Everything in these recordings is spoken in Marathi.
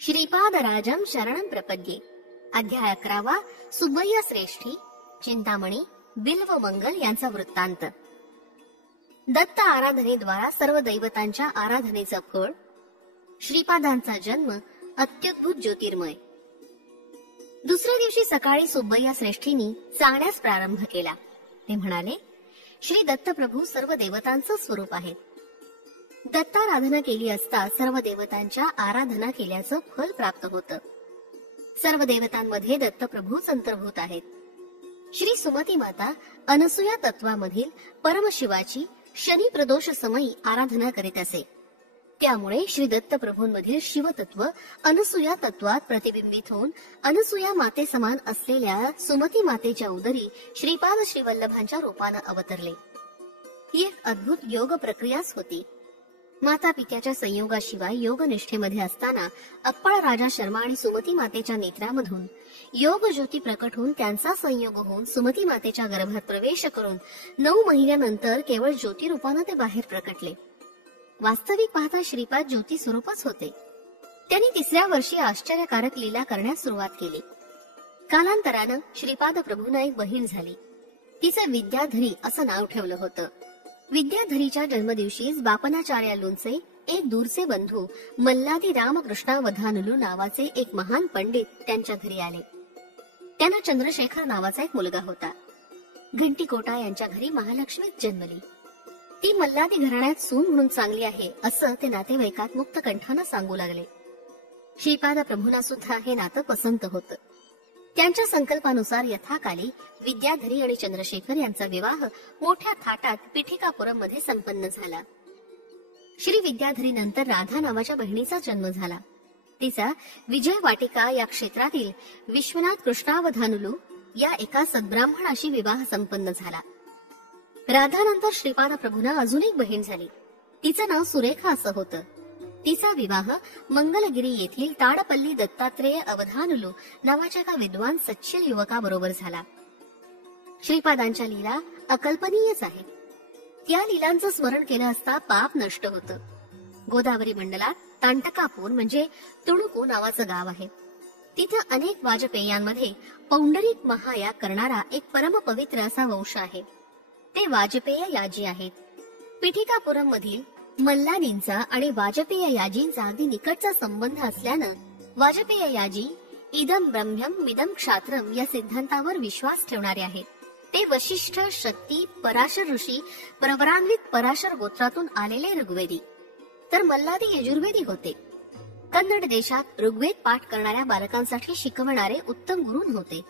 श्रीपादराजं शरणं प्रपद्ये. अध्याय 11. सुब्बय्या श्रेष्ठी, चिंतामणी, बिल्व मंगल यांचा वृत्तांत. दत्त आराधनेद्वारा सर्व दैवतांच्या आराधनेचं फळ. श्रीपादांचा जन्म अत्युद्भुत ज्योतिर्मय. दुसऱ्या दिवशी सकाळी सुब्बय्या श्रेष्ठींनी सांगण्यास प्रारंभ केला. ते म्हणाले, श्री दत्तप्रभू सर्व देवतांचं स्वरूप आहे. दत्ताराधना केली असता सर्व देवतांच्या आराधना केल्याचं फल प्राप्त होतं. सर्व देवतांमध्ये दत्तप्रभूच अंतर्भूत आहेत. श्री सुमती माता अनसूया तत्वामधील परमशिवाची शनी प्रदोष समयी आराधना करीत असे. त्यामुळे श्री दत्तप्रभूंमधील शिवतत्व अनसूया तत्वात प्रतिबिंबित होऊन अनसूया माते समान असलेल्या सुमती मातेच्या उदरी श्रीपाद श्रीवल्लभांच्या रूपानं अवतरले. ही एक अद्भुत योग प्रक्रियाच होती. माता पित्याच्या संयोगाशिवाय योगनिष्ठेमध्ये असताना अप्पळ राजा शर्मा आणि सुमती मातेच्या नेत्रामधून योग ज्योती प्रकट होऊन त्यांचा संयोग होऊन सुमती मातेच्या गर्भात प्रवेश करून 9 महिन्यानंतर केवळ ज्योती रूपानं ते बाहेर प्रकटले. वास्तविक पाहता श्रीपाद ज्योती स्वरूपच होते. त्यांनी 3ऱ्या वर्षी आश्चर्यकारक लीला करण्यास सुरुवात केली. कालांतरानं श्रीपाद प्रभूंना एक बहीण झाली. तिचे विद्याधरी असं नाव ठेवलं होतं. विद्याधरीच्या जन्मदिवशीच बापनाचार्यालूंचे एक दूरचे बंधू मल्लादी रामकृष्णावधानुलू नावाचे एक महान पंडित त्यांच्या घरी आले. त्यांना चंद्रशेखर नावाचा एक मुलगा होता. घंटीकोटा यांच्या घरी महालक्ष्मीच जन्मली. ती मल्लादी घराण्यात सून म्हणून चांगली आहे असं ते नातेवाईकात मुक्त कंठानं सांगू लागले. श्रीपाद प्रभूंना सुद्धा हे नातं पसंत होतं. त्यांच्या संकल्पानुसार यथाकाली विद्याधरी आणि चंद्रशेखर यांचा विवाह मोठ्या थाटात पिठिकापुरम मध्ये संपन्न झाला. श्री विद्याधरी नंतर राधा नावाच्या बहिणीचा जन्म झाला. तिचा विजय वाटिका या क्षेत्रातील विश्वनाथ कृष्णावधानुलू या एका सद्ब्राह्मणाशी विवाह संपन्न झाला. राधानंतर श्रीपाद प्रभूंना अजून एक बहीण झाली. तिचं नाव सुरेखा असं होतं. तिचा विवाह मंगलगिरी येथील ताडपल्ली दत्तात्रेय अवधानुलू नावाच्या एका विद्वान सच्छल युवकाबरोबर झाला. श्रीपादांच्या लीला अकल्पनीयच आहेत. त्या लीलांचं स्मरण केलं असता पाप नष्ट होतं. गोदावरी मंडलात तांटकापूर म्हणजे तुणुकू नावाचं गाव आहे. तिथं अनेक वाजपेयांमध्ये पौंडरिक महायाग करणारा एक परमपवित्र असा वंश आहे. ते वाजपेय याजी आहेत. पिठिकापुरम मधील मल्लादींचा आणि वाजपेय याजींचा अगदी निकटचा संबंध असल्यानं वाजपेय याजी इदम ब्रह्म्यम मिदम क्षात्रम या सिद्धांतावर विश्वास ठेवणारे आहेत. ते वशिष्ठ, शक्ती, पराशर ऋषी, प्रवरान्वित पराशर गोत्रातून आलेले ऋग्वेदी, तर मल्लादी यजुर्वेदी होते. कन्नड देशात ऋग्वेद पाठ करणाऱ्या बालकांसाठी शिकवणारे उत्तम गुरु होते.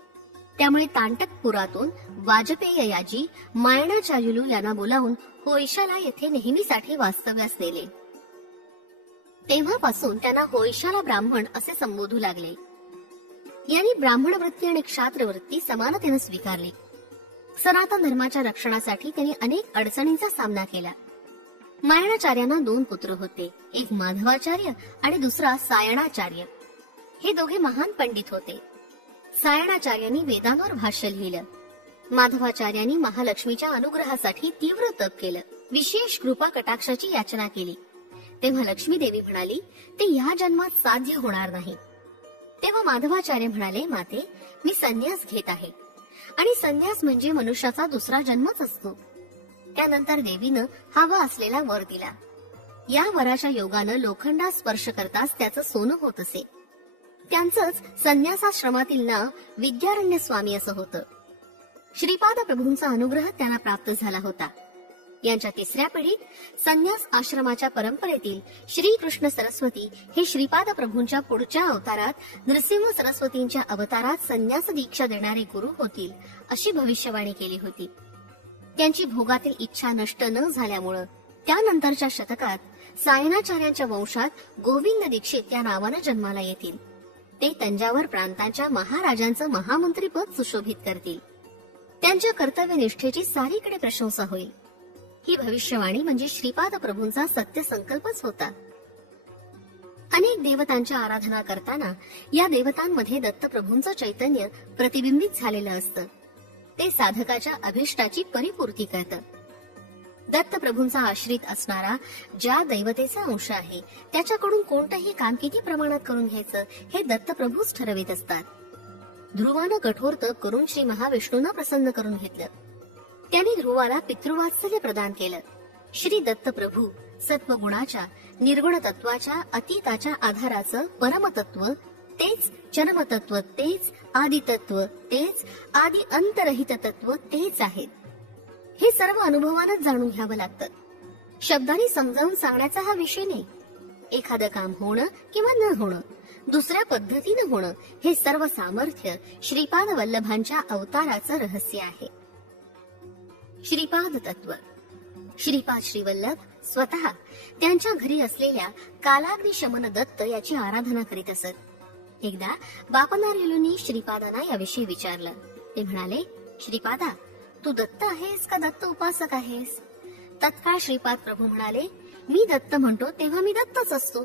त्यामुळे तांटकपुरातून वाजपेय याजी मायणाचार्युलू यांना बोलावून होयशाला येथे नेहमीसाठी वास्तव्यास नेले. तेव्हापासून त्यांना होयशाला ब्राह्मण असे संबोधू लागले. यांनी ब्राह्मण वृत्ती आणि क्षात्र वृत्ती समानतेने स्वीकारली. सनातन धर्माच्या रक्षणासाठी त्यांनी अनेक अडचणींचा सामना केला. मायणाचार्यांना 2 पुत्र होते. एक माधवाचार्य आणि दुसरा सायणाचार्य. हे दोघे महान पंडित होते. सायणाचार्यांनी वेदांवर भाष्य लिहिलं. माधवाचार्यांनी महालक्ष्मीच्या अनुग्रहासाठी तीव्र तप केलं. विशेष कृपा कटाक्षाची याचना केली. तेव्हा लक्ष्मी देवी म्हणाली, ते या जन्मात साध्य होणार नाही. तेव्हा माधवाचार्य म्हणाले, माते, मी संन्यास घेत आहे. आणि संन्यास म्हणजे मनुष्याचा दुसरा जन्मच असतो. त्यानंतर देवीनं हवा असलेला वर दिला. या वराच्या योगानं लोखंडा स्पर्श करताच त्याचं सोनं होत असे. त्यांचंच संन्यासाश्रमातील नाव विद्यारण्य स्वामी असं होतं. श्रीपाद प्रभूंचा अनुग्रह त्यांना प्राप्त झाला होता. यांच्या 3ऱ्या पिढीत संन्यास आश्रमाच्या परंपरेतील श्रीकृष्ण सरस्वती हे श्रीपाद प्रभूंच्या पुढच्या अवतारात नृसिंह सरस्वतींच्या अवतारात संन्यास दीक्षा देणारे गुरु होतील अशी भविष्यवाणी केली होती. त्यांची भोगातील इच्छा नष्ट न झाल्यामुळं त्यानंतरच्या शतकात सायणाचार्यांच्या वंशात गोविंद दीक्षित या नावानं जन्माला येतील. ते तंजावर प्रांतांच्या महाराजांचं महामंत्री पद सुशोभित करतील. त्यांच्या कर्तव्यनिष्ठेची सारीकडे प्रशंसा होईल. ही भविष्यवाणी म्हणजे श्रीपाद प्रभूंचा सत्य संकल्पच होता. अनेक देवतांच्या आराधना करताना या देवतांमध्ये दत्तप्रभूंचं चैतन्य प्रतिबिंबित झालेलं असतं. ते साधकाच्या अभिष्टाची परिपूर्ती करतं. दत्तप्रभूंचा आश्रित असणारा ज्या दैवतेचा अंश आहे त्याच्याकडून कोणतंही काम किती प्रमाणात करून घ्यायचं हे दत्तप्रभूच ठरवित असतात. ध्रुवानं कठोर तप करून श्री महाविष्णूंना प्रसन्न करून घेतलं. त्यांनी ध्रुवाला पितृवात्सल्य प्रदान केलं. श्री दत्तप्रभू सत्वगुणाच्या निर्गुण तत्वाच्या अतीताच्या आधाराचं परमतत्व तेच जन्मतत्व तेच आदितत्व तेच आदि अंतरहित तत्व तेच आहेत. हे सर्व अनुभवानच जाणून घ्यावं लागतं. शब्दांनी समजावून सांगण्याचा हा विषय नाही. एखादं काम होणं किंवा न होणं, दुसऱ्या पद्धतीनं होणं हे सर्व सामर्थ्य श्रीपाद वल्लभांच्या अवताराचं रहस्य आहे. श्रीपाद तत्व. श्रीपाद श्रीवल्लभ स्वतः त्यांच्या घरी असलेल्या कालाग्नी शमन दत्त याची आराधना करीत असत. एकदा बापनार्युलूंनी श्रीपादांना याविषयी विचारलं. ते म्हणाले, श्रीपादा, तू दत्त आहेस का दत्त उपासक आहेस? तत्काळ श्रीपाद प्रभू म्हणाले, मी दत्त म्हणतो तेव्हा मी दत्तच असतो.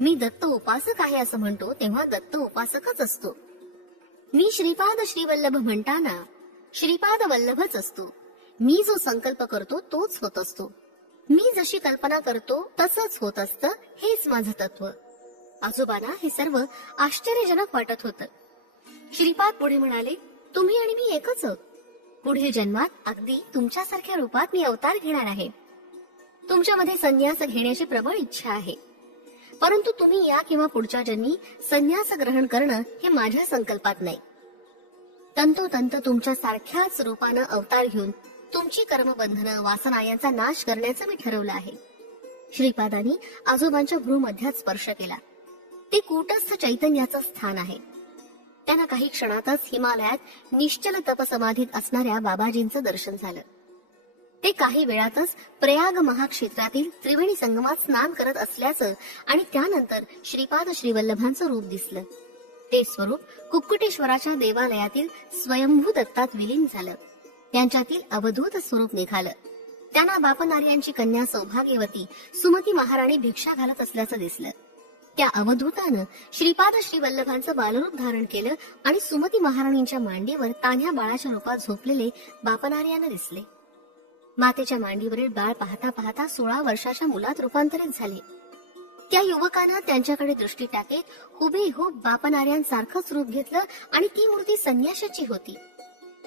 मी दत्त उपासक आहे असं म्हणतो तेव्हा दत्त उपासकच असतो. मी श्रीपाद श्रीवल्लभ म्हणताना श्रीपाद वल्लभच असतो. मी जो संकल्प करतो तोच होत असतो. मी जशी कल्पना करतो तसंच होत असतं. हेच माझं तत्व. आजोबांना हे सर्व आश्चर्यजनक वाटत होतं. श्रीपाद पुढे म्हणाले, तुम्ही आणि मी एकच आहोत. पुढील जन्मात अगदी तुमच्यासारख्या रूपात मी अवतार घेणार आहे. तुमच्यामध्ये संन्यास घेण्याची प्रबळ इच्छा आहे. परंतु तुम्ही या किंवा पुढच्या जन्मी संन्यास ग्रहण करणं हे माझ्या संकल्पात नाही. तंतोतंत तुमच्या सारख्याच रूपानं अवतार घेऊन तुमची कर्मबंधनं वासना यांचा नाश करण्याचं मी ठरवलं आहे. श्रीपादांनी आजोबांच्या भ्रूमध्यात स्पर्श केला. ते कूटस्थ चैतन्याचं स्थान आहे. त्यांना काही क्षणातच हिमालयात निश्चल तपसमाधीत असणाऱ्या बाबाजींचं दर्शन झालं. ते काही वेळातच प्रयाग महाक्षेत्रातील त्रिवेणी संगमात स्नान करत असल्याचं आणि त्यानंतर श्रीपाद श्रीवल्लभांचं रूप दिसलं. ते स्वरूप कुक्कुटेश्वराच्या देवालयातील स्वयंभू दत्तात विलीन झालं. त्यांच्यातील अवधूत स्वरूप निघालं. त्यांना बापनार्यांची कन्या सौभाग्यवती सुमती महाराणी भिक्षा घालत असल्याचं दिसलं. त्या अवधूतानं श्रीपाद श्रीवल्लभांचं बालरूप धारण केलं आणि सुमती महाराणींच्या मांडीवर तान्ह्या बाळाच्या रूपात झोपलेले बापनार्यांना दिसले. मातेच्या मांडीवरील बाळ पाहता पाहता 16 वर्षाच्या मुलात रूपांतरित झाले. त्या युवकानं त्यांच्याकडे दृष्टी टाकीत हुबेहूब बापनार्यांसारखंच रूप घेतलं आणि ती मूर्ती संन्याशाची होती.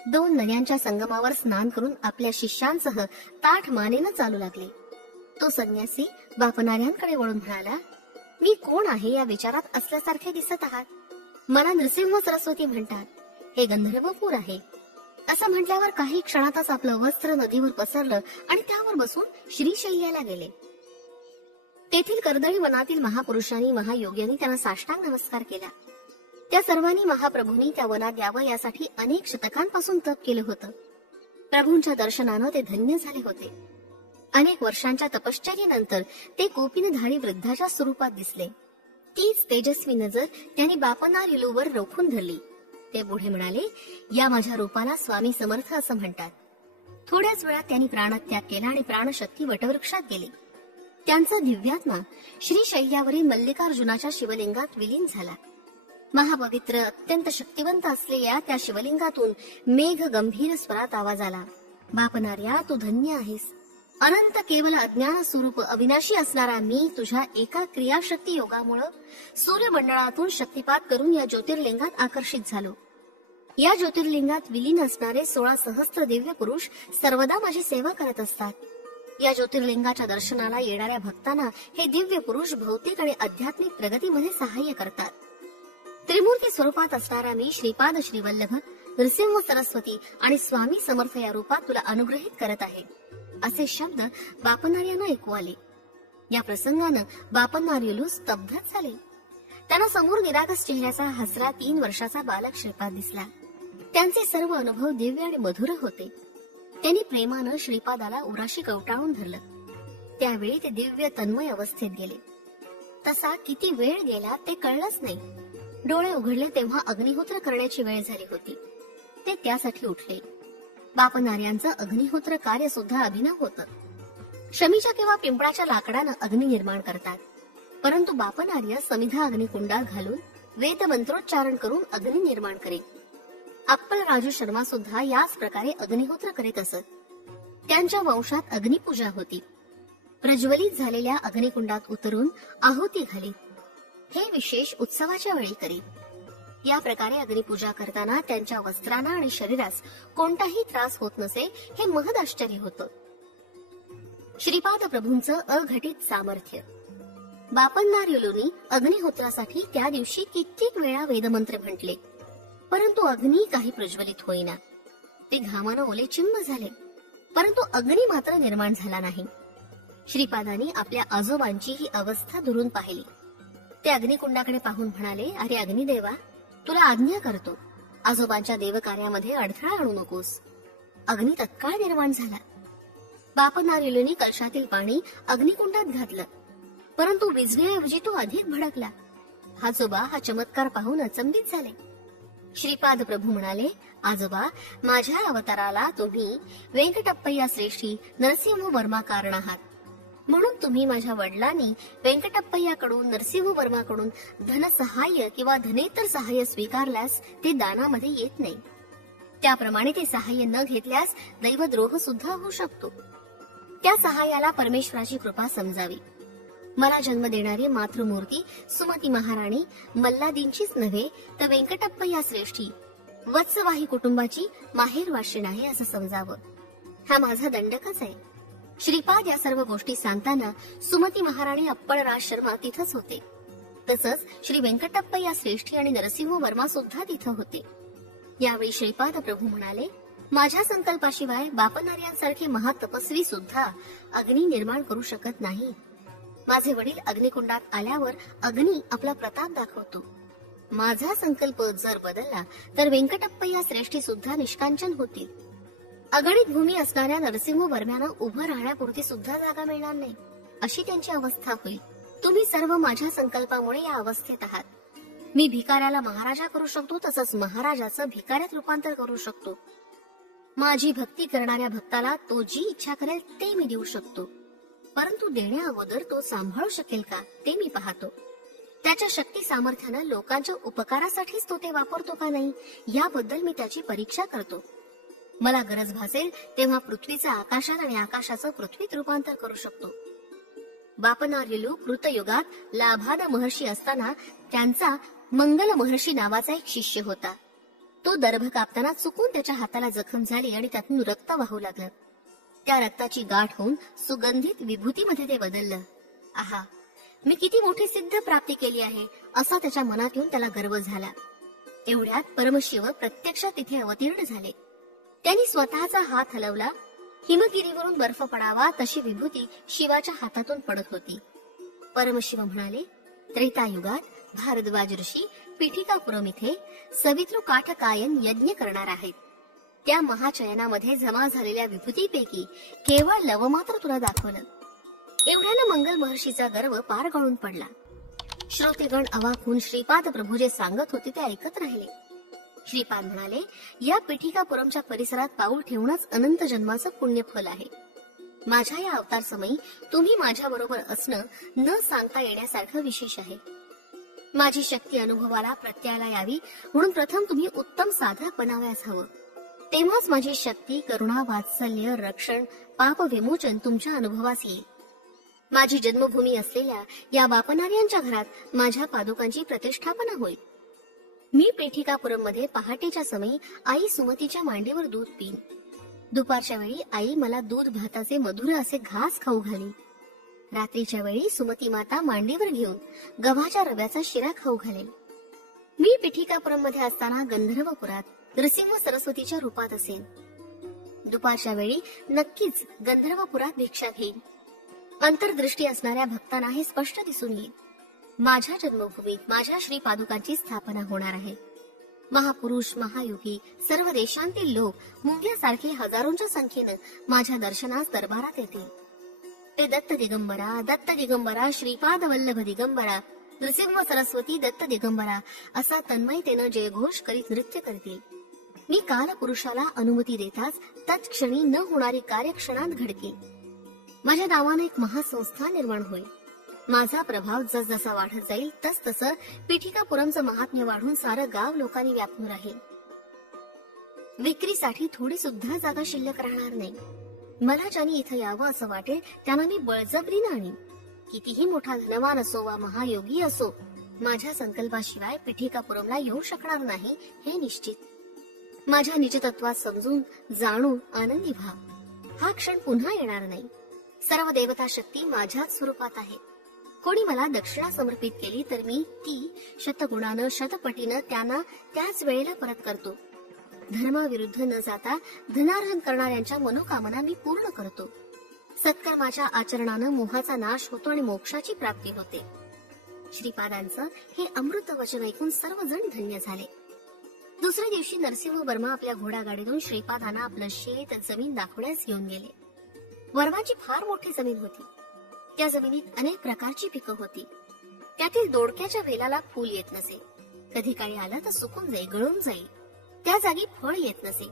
2 नद्यांच्या संगमावर स्नान करून आपल्या शिष्यांसह ताठ मानेनं चालू लागले. तो संन्यासी बापनार्यांकडे वळून म्हणाला, मी कोण आहे या विचारात असल्यासारखे दिसत आहात. मला नृसिंह सरस्वती म्हणतात. हे गंधर्वपूर आहे. असं म्हटल्यावर काही क्षणातच आपलं वस्त्र नदीवर पसरलं आणि त्यावर बसून श्रीशैल्याला गेले. तेथील कर्दळी वनातील महापुरुषांनी महायोग्यांनी त्यांना साष्टांग नमस्कार केला. त्या सर्वांनी महाप्रभूंनी त्या वनात यावं यासाठी अनेक शतकांपासून तप केलं होतं. प्रभूंच्या दर्शनानं ते धन्य झाले होते. अनेक वर्षांच्या तपश्चर्येनंतर ते कोपिनधारी वृद्धाच्या स्वरूपात दिसले. तीच तेजस्वी नजर त्यांनी बापनार्युलूवर रोखून धरली. ते पुढे म्हणाले, या माझ्या रूपाला स्वामी समर्थ असं म्हणतात. थोड्याच वेळात त्यांनी प्राणत्याग केला आणि प्राणशक्ती वटवृक्षात गेले. त्यांचा दिव्यात्मा श्रीशैल्यावरील मल्लिकार्जुनाच्या शिवलिंगात विलीन झाला. महापवित्र अत्यंत शक्तिवंत असलेल्या त्या शिवलिंगातून मेघ गंभीर स्वरात आवाज आला, बापनार्या, तू धन्य आहेस. अनंत केवल अज्ञान स्वरूप अविनाशी असणारा मी तुझ्या एका क्रियाशक्ती योगामुळे सूर्यमंडळातून शक्तिपात करून या ज्योतिर्लिंगात आकर्षित झालो. या ज्योतिर्लिंगात विलीन असणारे 16 सहस्त्र दिव्य पुरुष सर्वदा माझी सेवा करत असतात. या ज्योतिर्लिंगाच्या दर्शनाला येणाऱ्या भक्तांना हे दिव्य पुरुष भौतिक आणि आध्यात्मिक प्रगतीमध्ये सहाय्य करतात. त्रिमूर्ती स्वरूपात असणारा मी श्रीपाद श्रीवल्लभ, नृसिंह सरस्वती आणि स्वामी समर्थ या रूपात तुला अनुग्रहित करत आहे, असे शब्द बापनार्यांना ऐकू आले. या प्रसंगानं बापनार्युलू स्तब्धच झाले. त्यांना समोर निरागस चेहऱ्याचा हसरा 3 वर्षाचा बालक श्रीपाद दिसला. त्यांचे सर्व अनुभव दिव्य आणि मधुर होते. त्यांनी प्रेमानं श्रीपादाला उराशी कवटाळून धरलं. त्यावेळी ते दिव्य तन्मय अवस्थेत गेले. तसा किती वेळ गेला ते कळलंच नाही. डोळे उघडले तेव्हा अग्निहोत्र करण्याची वेळ झाली होती. ते त्यासाठी उठले. बापनार्यांचं अग्निहोत्र कार्य सुद्धा अभिनव होतं. शमीच्या किंवा पिंपळाच्या लाकडानं अग्नी निर्माण करतात, परंतु बापनार्य समिधा अग्निकुंडात घालून वेद मंत्रोच्चारण करून अग्नी निर्माण करेल. अप्पल राजू शर्मा सुद्धा याच प्रकारे अग्निहोत्र करीत असत. त्यांच्या वंशात अग्निपूजा होती. प्रज्वलित झालेल्या अग्निकुंडात उतरून आहुती घालीत. हे विशेष उत्सवाच्या वेळी करीत. या प्रकारे अग्निपूजा करताना त्यांच्या वस्त्रांना आणि शरीरास कोणताही त्रास होत नसे हे महद आश्चर्य होतं. श्रीपाद प्रभूंचं अघटित सामर्थ्य. बापन्नार्युलूंनी अग्निहोत्रासाठी त्या दिवशी कित्येक वेळा वेदमंत्र म्हटले, परंतु अग्नी काही प्रज्वलित होईना. ते घामानं ओले चिंब झाले, परंतु अग्नी मात्र निर्माण झाला नाही. श्रीपादांनी आपल्या आजोबांची ही अवस्था दुरून पाहिली. ते अग्निकुंडाकडे पाहून म्हणाले, अरे अग्निदेवा, तुला आज्ञा करतो, आजोबांच्या देवकार्यामध्ये अडथळा आणू नकोस. अग्नी तत्काळ निर्माण झाला. बापन्नार्युलूंनी कलशातील पाणी अग्निकुंडात घातलं, परंतु विझण्याऐवजी तो अधिक भडकला. आजोबा हा चमत्कार पाहून अचंबित झाले. श्रीपाद प्रभू म्हणाले, आजोबा, माझ्या अवताराला तुम्ही वेंकटप्पय्या श्रेष्ठी नरसिंह वर्मा कारण आहात. म्हणून तुम्ही माझ्या वडिलांनी वेंकटप्पय्याकडून नरसिंह वर्माकडून धनसहाय्य किंवा धनेतर सहाय्य स्वीकारल्यास ते दानामध्ये येत नाही. त्याप्रमाणे ते सहाय्य न घेतल्यास दैवद्रोह सुद्धा होऊ शकतो. त्या सहाय्याला परमेश्वराची कृपा समजावी. मला जन्म देणारी मातृमूर्ती सुमती महाराणी मल्लादींचीच नव्हे तर वेंकटप्पय्या श्रेष्ठी वत्सवाही कुटुंबाची माहेरवाशीण आहे असं समजावं. हा माझा दंडकच आहे. श्रीपाद या सर्व गोष्टी सांगताना सुमती महाराणी अप्पळराज शर्मा तिथंच होते. तसंच श्री व्यंकटप्पय्या श्रेष्ठी आणि नरसिंह वर्मा सुद्धा तिथं होते. यावेळी श्रीपाद प्रभू म्हणाले, माझ्या संकल्पाशिवाय बापन्नार्यांसारखे महातपस्वी सुद्धा अग्नी निर्माण करू शकत नाही. माझे वडील अग्निकुंडात आल्यावर अग्नी आपला प्रताप दाखवतो. माझा संकल्प जर बदलला तर व्यंकटप्पय्या श्रेष्ठी सुद्धा निष्कांचन होतील. अगणित भूमी असणाऱ्या नरसिंह वर्म्यांना उभं राहण्यापुरती सुद्धा जागा मिळणार नाही, अशी त्यांची अवस्था होईल. तुम्ही सर्व माझ्या संकल्पामुळे या अवस्थेत आहात. मी भिकाऱ्याला महाराजा करू शकतो, तसंच महाराजाचं भिकाऱ्यात रूपांतर करू शकतो. माझी भक्ती करणाऱ्या भक्ताला तो जी इच्छा करेल ते मी देऊ शकतो, परंतु देण्या अगोदर तो सांभाळू शकेल का ते मी पाहतो. त्याच्या शक्ती सामर्थ्यानं लोकांच्या उपकारासाठीच तो ते वापरतो का नाही याबद्दल मी त्याची परीक्षा करतो. मला गरज भासेल तेव्हा पृथ्वीचं आकाशात आणि आकाशाचं पृथ्वीत रूपांतर करू शकतो. बापन्नार्युलू कृतयुगात लाभाद महर्षी असताना त्यांचा मंगल महर्षी नावाचा एक शिष्य होता. तो दर्भ कापताना चुकून त्याच्या हाताला जखम झाली आणि त्यातून रक्त वाहू लागलं. त्या रक्ताची गाठ होऊन सुगंधित विभूतीमध्ये ते बदललं. आहा, मी किती मोठी सिद्ध प्राप्ती केली आहे असा त्याच्या मनात येऊन त्याला गर्व झाला. एवढ्यात परमशिव प्रत्यक्षात तिथे अवतीर्ण झाले. त्यांनी स्वतःचा हात हलवला. हिमगिरीवरून बर्फ पडावा तशी विभूती शिवाच्या हातातून पडत होती. परमशिव म्हणाले, त्रेतायुगात भारद्वाज ऋषी पिठिकापुरम इथे सवितृ काठकायन यज्ञ करणार आहेत. त्या महाचयनामध्ये जमा झालेल्या विभूतीपैकी केवळ लव मात्र तुला दाखवलं. एवढ्यानं मंगल महर्षीचा गर्व पार गळून पडला. श्रोतेगण अवाक होऊन श्रीपाद प्रभू जे सांगत होते ते ऐकत राहिले. श्रीपाद म्हणाले, या पिठिकापुरमच्या परिसरात पाऊल ठेवणंच अनंत जन्माचं पुण्यफल आहे. माझ्या या अवतार समयी तुम्ही माझ्या बरोबर असणं न सांगता येण्यासारखं विशेष आहे. माझी शक्ती अनुभवाला प्रत्ययाला यावी म्हणून प्रथम तुम्ही उत्तम साधक बनावयास हवं. तेव्हाच माझी शक्ती, करुणा, वात्सल्य, रक्षण, पाप विमोचन तुमच्या अनुभवास येईल. माझी जन्मभूमी असलेल्या या बापन्नार्यांच्या घरात माझ्या पादुकांची प्रतिष्ठापना होईल. मी पेठिकापुरम मध्ये पहाटेच्या समयी आई सुमतीच्या मांडीवर दूध पिईन. दुपारच्या वेळी आई मला दूध भाताचे मधुर असे घास खाऊ घाली. रात्रीच्या वेळी सुमती माता मांडीवर घेऊन गव्हाच्या रव्याचा शिरा खाऊ घालेल. मी पिठिकापुरम मध्ये असताना गंधर्वपुरात नरसिंह सरस्वतीच्या रूपात असेन. दुपारच्या वेळी नक्कीच गंधर्वपुरात भिक्षा घेईन. अंतर्दृष्टी असणाऱ्या भक्तांना हे स्पष्ट दिसून येईल. माझ्या जन्मभूमीत माझ्या श्री पादुकांची स्थापना होणार आहे. महापुरुष, महायुगी, सर्व देशांतील लोक मुंग्यासारखे हजारोंच्या संख्येनं माझ्या दर्शनास दरबारात येतील. ते दत्त दिगंबरा, दत्त दिगंबरा, श्रीपाद वल्लभ दिगंबरा, नृसिंह सरस्वती दत्त दिगंबरा असा तन्मयतेनं जयघोष करीत नृत्य करतील. मी कालपुरुषाला अनुमती देताच तत्क्षणी न होणारी कार्यक्षणात घडतील. माझ्या नावाने एक महासंस्था निर्माण होईल. माझा प्रभाव जसजसा वाढत जाईल तस तसं पिठिकापुरमचं महात्म्य वाढून सारं गाव लोकांनी व्यापून राहील. विक्रीसाठी थोडी सुद्धा जागा शिल्लक राहणार नाही. मला ज्याने इथं यावं असं वाटेल त्यांना मी बळजबरीनं आणीन. कितीही मोठा धनवान असो वा महायोगी असो, माझ्या संकल्पाशिवाय पिठिकापुरमला येऊ शकणार नाही हे निश्चित. माझ्या निजतत्वात समजून जाणून आनंदी व्हा. हा क्षण पुन्हा येणार नाही. सर्व देवता शक्ती माझ्याच स्वरूपात आहे. कोणी मला दक्षिणा समर्पित केली तर मी ती शतगुणानं शतपटीनं त्यांना त्याच वेळेला परत करतो. धर्माविरुद्ध न जाता धनार्जन करणाऱ्यांच्या मनोकामना मी पूर्ण करतो. सत्कर्माच्या आचरणानं मोहाचा नाश होतो आणि मोक्षाची प्राप्ती होते. श्रीपादांचं हे अमृत वचन ऐकून सर्वजण धन्य झाले. दुसऱ्या दिवशी नरसिंह वर्मा आपल्या घोडागाडीतून श्रीपादांना आपलं शेत जमीन दाखवण्यास घेऊन गेले. वर्माची फार मोठी जमीन होती. त्या जमिनीत अनेक प्रकारची पिकं होती. त्यातील दोडक्याच्या वेलाला फूल येत नसे. कधी काळी आलं तर सुकून जाई, गळून जाई. त्या जागी फळ येत नसे.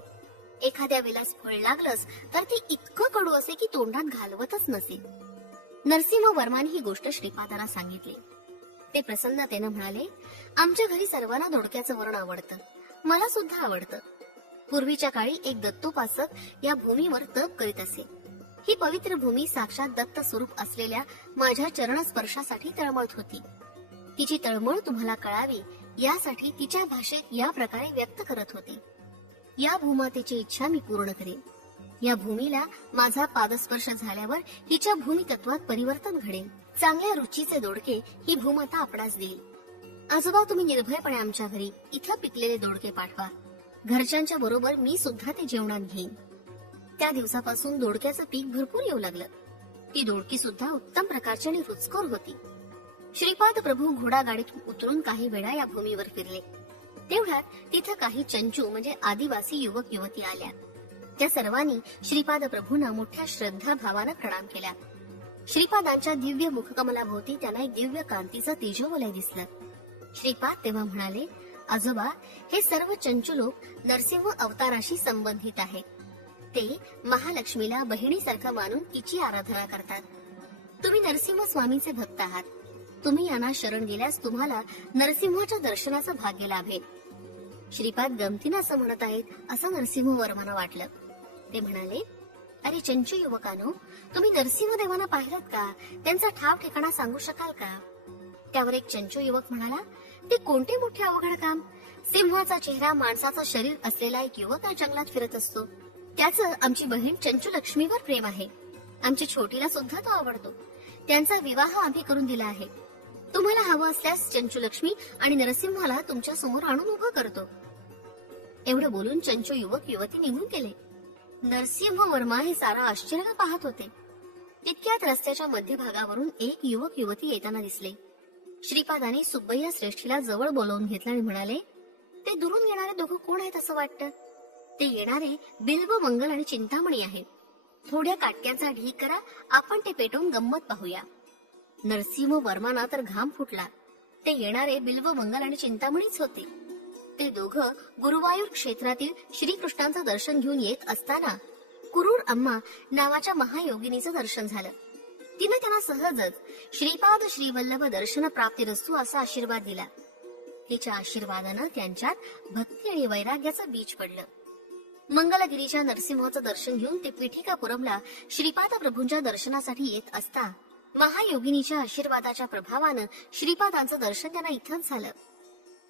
एखाद्या वेलास फळ लागलंच तर ते इतकं कडू असे की तोंडात घालवतच नसे. नरसिंह वर्माने ही गोष्ट श्रीपादाला सांगितली. ते प्रसन्नतेनं म्हणाले, आमच्या घरी सर्वांना दोडक्याचं वरण आवडतं. मला सुद्धा आवडतं. पूर्वीच्या काळी एक दत्तोपासक या भूमीवर तप करीत असे. ही पवित्र भूमी साक्षात दत्त स्वरूप असलेल्या माझ्या चरणस्पर्शासाठी तळमळत होती. तिची तळमळ तुम्हाला कळावी यासाठी तिच्या भाषेत या प्रकारे व्यक्त करत होते. या भूमातेची इच्छा मी पूर्ण करेन. या भूमीला माझा पादस्पर्श झाल्यावर हिच्या भूमितत्वात परिवर्तन घडेल. चांगल्या रुचीचे दोडके ही भूमाता आपणास देईल. आजोबा, तुम्ही निर्भयपणे आमच्या घरी इथं पिकलेले दोडके पाठवा. घरच्यांच्या बरोबर मी सुद्धा ते जेवणात घेईन. त्या दिवसापासून दोडक्याचं पीक भरपूर येऊ लागलं. ती दोडकी सुद्धा उत्तम प्रकारची आणि रुचकर होती. श्रीपाद प्रभू घोडागाडीत उतरून काही वेळा या भूमीवर फिरले. तेवढ्यात तिथं काही चंचू म्हणजे आदिवासी युवक युवती आल्या. त्या सर्वांनी श्रीपाद प्रभूंना मोठ्या श्रद्धा भावानं प्रणाम केला. श्रीपादांच्या दिव्य मुखकमलाभोवती त्यांना एक दिव्य कांतीचं तेजोवलय दिसलं. श्रीपाद तेव्हा म्हणाले, आजोबा, हे सर्व चंचू लोक नरसिंह अवताराशी संबंधित आहेत. ते महालक्ष्मीला बहिणीसारखं मानून तिची आराधना करतात. तुम्ही नरसिंह स्वामींचे भक्त आहात. तुम्ही यांना शरण गेल्यास तुम्हाला नरसिंहाच्या दर्शनाचं भाग्य लाभेल. श्रीपाद गमतीनं असं म्हणत आहेत असं नरसिंह वर्मांना वाटलं. ते म्हणाले, अरे चंचू युवकानो, तुम्ही नरसिंह देवांना पाहिलं का? त्यांचा ठाव ठिकाणा सांगू शकाल का? त्यावर एक चंचू युवक म्हणाला, ते कोणते मोठे अवघड काम. सिंहाचा चेहरा, माणसाचं शरीर असलेला एक युवक या जंगलात फिरत असतो. त्याचं आमची बहीण चंचू लक्ष्मीवर प्रेम आहे. आमची छोटीला सुद्धा तो आवडतो. त्यांचा विवाह आम्ही करून दिला आहे. तुम्हाला हवं असल्यास चंचू लक्ष्मी आणि नरसिंहाला तुमच्या समोर आणून उभं करतो. एवढं बोलून चंचू युवक युवती निघून गेले. नरसिंह वर्मा हे सारा आश्चर्यानं पाहत होते. तितक्यात रस्त्याच्या मध्यभागावरून एक युवक युवती येताना दिसले. श्रीपादाने सुब्बय्या श्रेष्ठीला जवळ बोलावून घेतलं आणि म्हणाले, ते दुरून येणारे दोघं कोण आहेत असं वाटतं? ते येणारे बिल्व मंगल आणि चिंतामणी आहेत. थोड्या काटक्यांचा ढीक करा, आपण ते पेटवून गंमत पाहूया. नरसिंह वर्मांना तर घाम फुटला. ते येणारे बिल्व मंगल आणि चिंतामणीच होते. ते दोघं गुरुवायूर क्षेत्रातील श्रीकृष्णांचं दर्शन घेऊन येत असताना कुरूर अम्मा नावाच्या महायोगिनीचं दर्शन झालं. तिनं त्यांना सहजच श्रीपाद श्रीवल्लभ दर्शन प्राप्तिरस्तु असा आशीर्वाद दिला. तिच्या आशीर्वादानं त्यांच्यात भक्ती आणि वैराग्याचं बीज पडलं. मंगलगिरीच्या नरसिंहाचं दर्शन घेऊन ते पिठिकापुरमला श्रीपाद प्रभूंच्या दर्शनासाठी येत असता महायोगिनीच्या आशीर्वादाच्या प्रभावानं श्रीपादांचं दर्शन त्यांना इथंच झालं.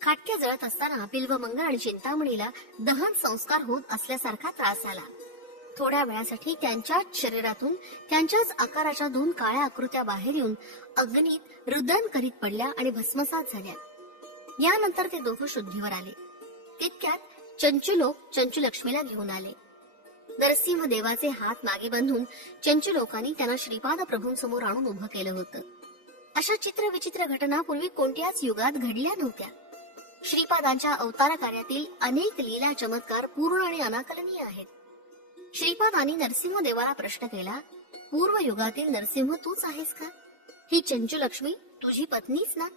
खाटक्या जळत असताना बिल्वमंगल आणि चिंतामणीला दहन संस्कार होत असल्यासारखा त्रास झाला. थोड्या वेळासाठी त्यांच्याच शरीरातून त्यांच्याच आकाराच्या दोन काळ्या आकृत्या बाहेर येऊन अग्नीत रुदन करीत पडल्या आणि भस्मसात झाल्या. यानंतर ते दोघं शुद्धीवर आले. तितक्यात चंचू लोक चंचू लक्ष्मीला घेऊन आले. नरसिंह देवाचे हात मागे बांधून चंचू लोकांनी त्यांना श्रीपाद प्रभूंसमोर आणून उभं केलं होतं. अशा चित्रविचित्र घटना पूर्वी कोणत्याच युगात घडल्या नव्हत्या. श्रीपादांच्या अवतार कार्यातील अनेक लीला चमत्कार पूर्ण आणि अनाकलनीय आहेत. श्रीपादांनी नरसिंह देवाला प्रश्न केला, पूर्व युगातील नरसिंह तूच आहेस का? ही चंचू लक्ष्मी तुझी पत्नीच ना?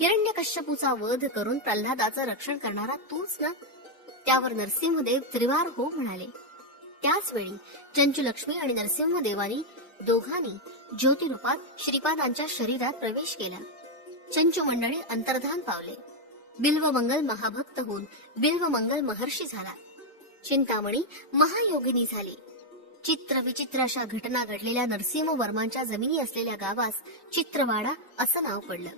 हिरण्यकश्यपूचा वध करून प्रल्हादाचं रक्षण करणारा तूच ना? त्यावर नरसिंहदेव त्रिवार हो म्हणाले. त्याच वेळी चंचू लक्ष्मी आणि नरसिंह देवानी दोघांनी ज्योतिरूपात श्रीपादांच्या शरीरात प्रवेश केला. चंचू मंडळी अंतर्धान पावले. बिल्वमंगल महाभक्त होऊन बिल्वमंगल महर्षी झाला. चिंतामणी महायोगिनी झाली. चित्र विचित्र अशा घटना घडलेल्या नरसिंह वर्मांच्या जमिनी असलेल्या गावास चित्रवाडा असं नाव पडलं.